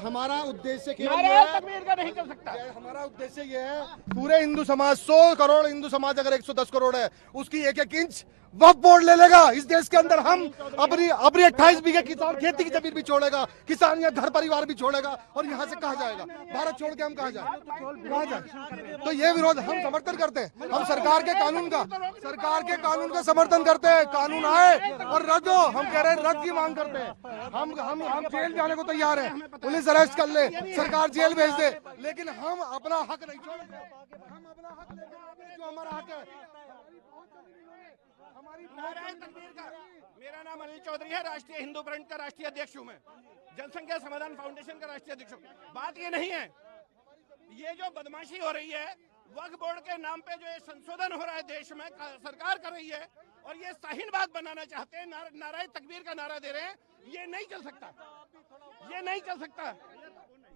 हमारा उद्देश्य केवल नारे तकबीर का नहीं चल सकता। हमारा उद्देश्य ये है, पूरे हिंदू समाज 100 करोड़ हिंदू समाज अगर 110 करोड़ है, उसकी एक एक इंच वक्फ बोर्ड ले लेगा। इस देश के अंदर हम अपनी 28 बीघे किसान खेती की जमीन भी छोड़ेगा, किसान या घर परिवार भी छोड़ेगा, और यहाँ से कहा जाएगा, भारत छोड़ के हम कहाँ जाए? तो ये विरोध हम समर्थन करते हैं। हम सरकार के कानून का समर्थन करते हैं। कानून आए और रद्द हो, हम कह रहे हैं रद्द की मांग करते हैं। हम जेल जाने को तैयार है, पुलिस अरेस्ट कर ले, सरकार जेल भेज दे, लेकिन हम अपना हक नहीं छोड़ेंगे। हम अपना हक लेंगे, जो हमारा हक है। मेरा नाम अनिल चौधरी है, राष्ट्रीय हिंदू फ्रंट का राष्ट्रीय अध्यक्ष हूँ मैं, जनसंख्या समाधान फाउंडेशन का राष्ट्रीय अध्यक्ष हूँ। बात ये नहीं है, ये जो बदमाशी हो रही है वक्फ बोर्ड के नाम पे, जो ये संशोधन हो रहा है देश में, सरकार कर रही है, और ये शाहीनबाग बनाना चाहते हैं, नाराए तकबीर का नारा दे रहे हैं, ये नहीं चल सकता, ये नहीं चल सकता।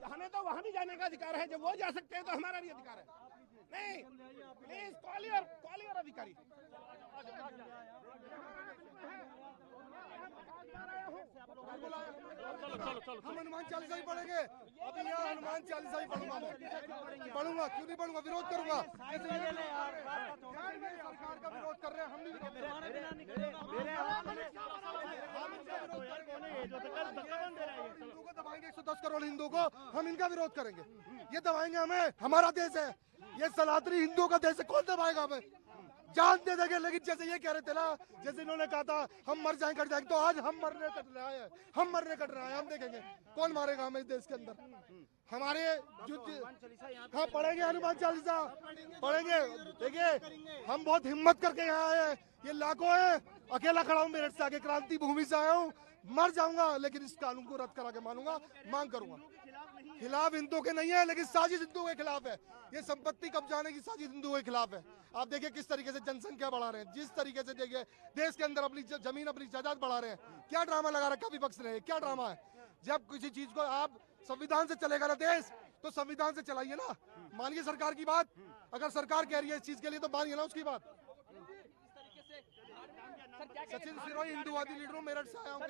हमें तो वहां भी जाने का अधिकार है, जब वो जा सकते हैं तो हमारा भी अधिकार है। नहीं, प्लीज कॉल योर अधिकारी। हम हनुमान चालीसा ही पढ़ेंगे, अभी यहाँ हनुमान चालीसा ही पढ़ूंगा, पढ़ूंगा, क्यों नहीं पढ़ूंगा, विरोध करूंगा। सरकार का विरोध कर रहे हैं, हम भी हिंदू को दबाएंगे, 110 करोड़ हिंदू को हम इनका विरोध करेंगे। ये दबाएंगे हमें, हमारा देश है, ये सनातनी हिंदू का देश है, कौन दबाएगा हमें? जान दे देंगे। लेकिन जैसे ये कह रहे थे ना, जैसे इन्होंने कहा था हम मर जाएं कट जाएंगे, तो आज हम मरने कट रहा है, हम देखेंगे कौन मारेगा हमें इस देश के अंदर। हमारे हाँ पढ़ेंगे, हनुमान चालीसा पढ़ेंगे। देखिए हम बहुत हिम्मत करके यहाँ आए हैं, ये लाखों है, अकेला खड़ा हूँ मेरठ से आके, क्रांति भूमि से आया हूँ। मर जाऊंगा लेकिन इस कानून को रद्द करा के मानूंगा, मांग करूंगा। खिलाफ हिंदुओं के नहीं है, लेकिन साजिश हिंदुओं के खिलाफ है। ये संपत्ति कब्जाने की साजिश हिंदुओं के खिलाफ है। आप देखिए किस तरीके से जनसंख्या बढ़ा रहे हैं, जिस तरीके से देखिए देश के अंदर अपनी जमीन, अपनी जायदाद बढ़ा रहे हैं। क्या ड्रामा लगा रखा विपक्ष ने, क्या ड्रामा है? जब किसी चीज को आप संविधान से चलेगा ना देश, तो संविधान से चलाइए ना, मानिए सरकार की बात। अगर सरकार कह रही है इस चीज के लिए, तो मानिए ना उसकी बात। सचिन सिरोही, हिंदूवादी लीडर हूँ, मेरठ से आया हूँ।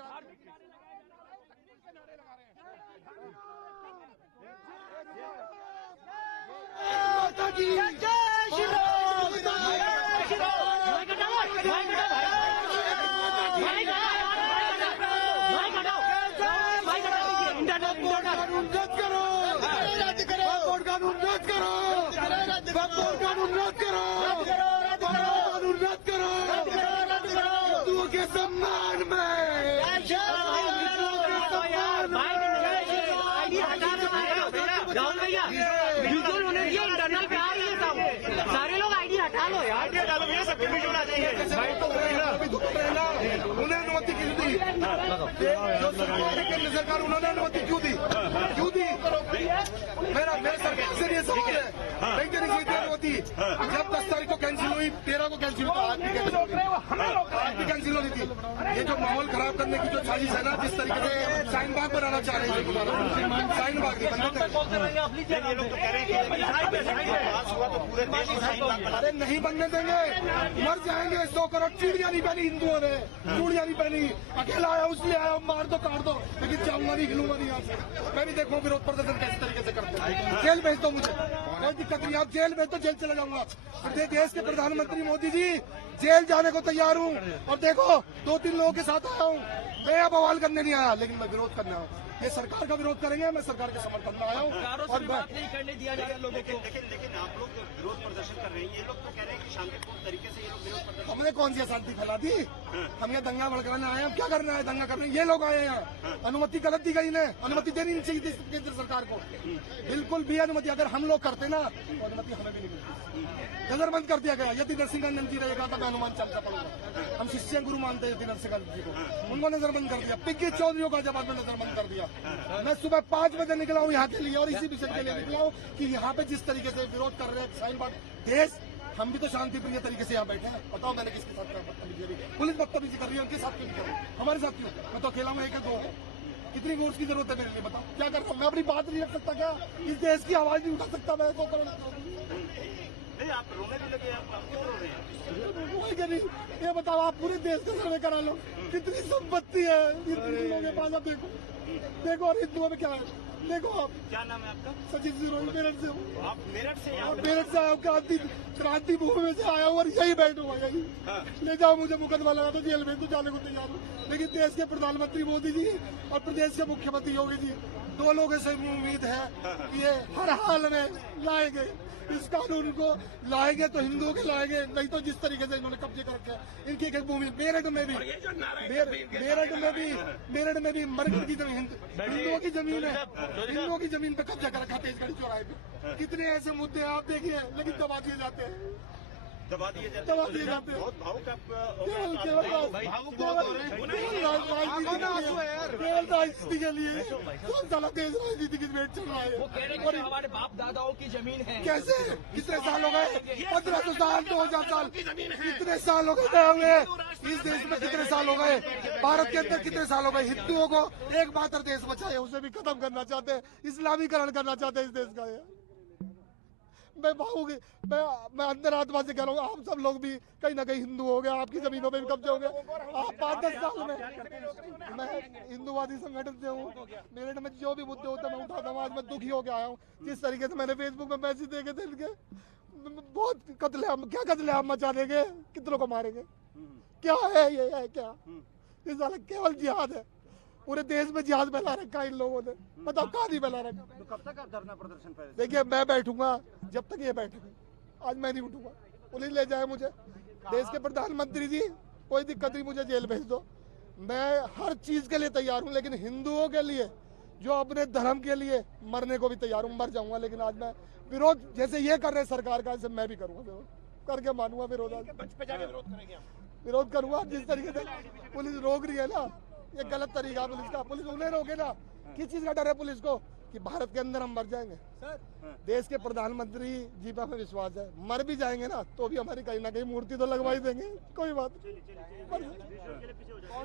के सम्मान में राहुल भैया बिल्कुल उन्हें ये इंटरनल पे आ रही है, सारे लोग आईडी हटा लो यार, डालो भैया, सबके बिल्कुल आ जाइए। उन्हें अनुमति क्यों दी? केंद्र सरकार उन्होंने अनुमति क्यों दी? मेरे सरकार से ये सवाल है, नहीं देनी चाहिए थी अनुमति। जब 10 तारीख को कैंसिल हुई, 13 को कैंसिल हुई, आज भी कैंसिल होनी थी। ये जो माहौल खराब करने की जो साजिश है ना, जिस तरीके से शाहीनबाग बनाना चाह रहे हैं, शाहीनबाग अरे नहीं बनने देंगे, मर जाएंगे। 100 करोड़ चूड़ियां नहीं पहनी हिंदुओं ने, चूड़ियां नहीं पहनी, अकेला आया उसलिए आया, मार दो काट दो, लेकिन जाऊंगा नहीं, हिलूंगा नहीं यहाँ से। मैं भी देखूँ विरोध प्रदर्शन किस तरीके से करते हैं। जेल भेज दो मुझे, कोई दिक्कत नहीं, आप जेल भेज दो, जेल चला जाऊंगा। देश के प्रधानमंत्री मोदी जी, जेल जाने को तैयार हूँ। और देखो 2-3 लोगों के साथ आया हूँ, मैं बवाल करने नहीं आया, लेकिन मैं विरोध करने आया हूँ। ये सरकार का विरोध करेंगे, मैं सरकार के समर्थन में आया हूँ। और नहीं करने दिया जाएगा लोगों को। लेकिन आप लोग विरोध प्रदर्शन कर रहे हैं, ये लोग तो कह रहे हैं कि शांतिपूर्ण तरीके से ये लोग विरोध प्रदर्शन। हमने कौन सी अशांति फैला दी? हम यहाँ दंगा भड़काने आए हैं, क्या करना है? दंगा करने ये लोग आए हैं यहाँ। अनुमति गलत दी गई इन्हें, अनुमति देनी नहीं चाहिए थी केंद्र सरकार को, बिल्कुल भी अनुमति। अगर हम लोग करते ना, तो अनुमति हमें भी नहीं मिलती। नजरबंद कर दिया गया। यदि नरसिंहानंद जी रहेगा तो मैं हनुमान चालीसा पढ़ूंगा। हम शिष्य गुरु मानते हैं यदि नरसिंहानंद जी को, उनको नजरबंद कर दिया। पिग्गी चौधरी का जवाब में नजरबंद कर दिया। मैं सुबह 5 बजे निकला हूँ यहाँ के लिए, और इसी विषय के लिए निकला हूँ कि यहाँ पे जिस तरीके से विरोध कर रहे हैं शाहीनबाग देश, हम भी तो शांतिप्रिय तरीके से यहाँ बैठे हैं। बताओ मैंने किसके साथ बदतमीजी करी? पुलिस बदतमीजी कर रही है, उनके साथ क्यों नहीं कर रही? हमारे साथ क्यों? मैं तो अकेला हूँ, एक दो है। कितनी फोर्स की जरूरत है मेरे लिए? बताओ क्या कर रहा हूँ मैं? अपनी बात नहीं रख सकता क्या? इस देश की आवाज नहीं उठा सकता मैं? तो नहीं, आप रोने भी लगे, आप क्यों रो रहे हैं? ये बताओ, आप पूरे देश का सर्वे करा लो, कितनी संपत्ति है इतने लोगों के पास। आप देखो देखो और हिंदुओं में क्या है, देखो आप। क्या नाम है आपका? सचिन सिंह मेरठ से हूँ। आप मेरठ से यहाँ और मेरठ से आया हूँ, क्रांति भूमि में से आया हूँ और यही बैठूंगा यही। ले जाओ मुझे, मुकदमा लगा दो जेल में, तो जाने को तैयार हूँ। लेकिन देश के प्रधानमंत्री मोदी जी और प्रदेश के मुख्यमंत्री योगी जी, दो लोगों से उम्मीद है कि ये हर हाल में लाएंगे इस कानून को, लाएंगे तो हिंदुओं के लाएंगे, नहीं तो जिस तरीके से इन्होंने कब्जे कर रखे हैं इनकी एक भूमि मेरठ में भी, मेरठ में भी मरकट की जमीन हिंदुओं की जमीन है, हिंदुओं की जमीन पे कब्जा कर रखा तेजगढ़ी चौराहे पे। कितने ऐसे मुद्दे आप देखिए, लेकिन दबा दिए जाते हैं, दबा दिए जाते दबा दिए जाते हैं। बहुत भावुक आप केवल राजनीति के लिए कौन सा देश राजनीति की वेट चल रहा है। और हमारे बाप दादाओं की जमीन है। कैसे, कितने साल हो गए, 1500 साल, 2000 साल, कितने साल हो गए हुए इस देश में, कितने साल हो गए भारत के अंदर, कितने साल हो गए। हिंदुओं को एकमात्र देश बचा है, उसे भी खत्म करना चाहते हैं, इस्लामीकरण करना चाहते हैं इस देश का। मैं भाऊंगी, मैं अंदर आत्मा से कह रहा हूँ, आप सब लोग भी कहीं ना कहीं हिंदू हो गए, आपकी जमीनों पे भी कब्जे हो गए। आप 5-10 साल में, मैं हिंदूवादी संगठन से हूँ, मेरठ में जो भी मुद्दे होते हैं मैं उठाता हूँ। आज मैं दुखी होकर आया हूँ, जिस तरीके से मैंने फेसबुक में मैसेज देखे थे इनके, बहुत कत्लेआम, क्या कत्लेआम मचा देंगे, कितनों को मारेंगे, क्या है ये, है क्या, इस साल केवल जिहाद है, पूरे देश में जिहाद फैला रखा है इन लोगों ने, बताओ कहाँ नहीं फैला रखा। तो कब तक आप धरना प्रदर्शन पर? देखिए मैं बैठूंगा जब तक ये बैठेंगे, आज मैं नहीं उठूंगा, पुलिस ले जाए मुझे। देश के प्रधानमंत्री जी कोई दिक्कत नहीं, मुझे जेल भेज दो, मैं हर चीज के लिए तैयार हूँ, लेकिन हिंदुओं के लिए, जो अपने धर्म के लिए मरने को भी तैयार हूँ, मर जाऊंगा। लेकिन आज मैं विरोध जैसे ये कर रहे सरकार का, ऐसे मैं भी करूंगा, विरोध करके मानूंगा, विरोध करूंगा। जिस तरीके से पुलिस रोक रही है ना, ये गलत तरीका है पुलिस का। पुलिस उन्हें रोके ना, किस चीज का डर है पुलिस को, कि भारत के अंदर हम मर जाएंगे। देश के प्रधानमंत्री जी पर हमें विश्वास है, मर भी जाएंगे ना तो भी हमारी कहीं ना कहीं मूर्ति तो लगवा ही देंगे, कोई बात। कौन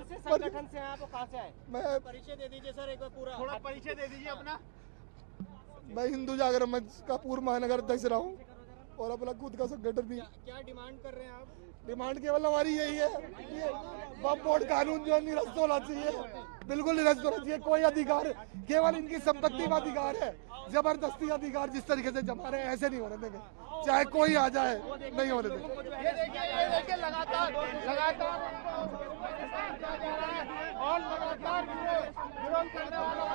से संगठन से हैं आप, कहाँ से आए? मैं परिचय दे दीजिए सर एक बार पूरा, थोड़ा परिचय दे दीजिए अपना। मैं हिंदू जागरण मंच का पूर्व महानगर अध्यक्ष रहा हूँ और अपना खुद का संगठन भी। क्या डिमांड कर रहे हैं आप? डिमांड केवल हमारी यही है, ये वक्फ बोर्ड कानून जो है निरस्त होना चाहिए, बिल्कुल निरस्त होना चाहिए। कोई अधिकार, केवल इनकी संपत्ति में अधिकार है, जबरदस्ती अधिकार जिस तरीके से जमा रहे हैं ऐसे नहीं होने देंगे, चाहे कोई आ जाए, नहीं होने देंगे। ये देखिए लगातार और लगातार विरोध करने वालों